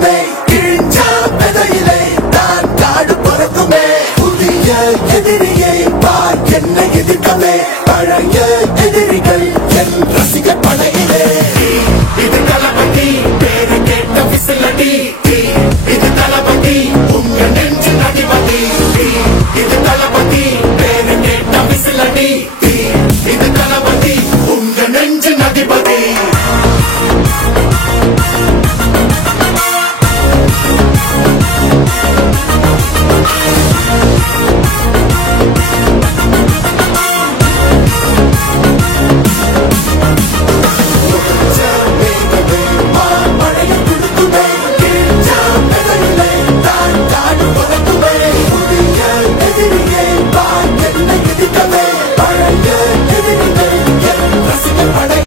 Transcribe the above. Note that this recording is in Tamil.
பறக்குமே கிழிஞ்ச விதையிலே நான் காடு பறக்குமே புதிய எதிரியை பார் என்னை எதிர்க்கவே பழைய எதிரிகள் என் ரசிக படை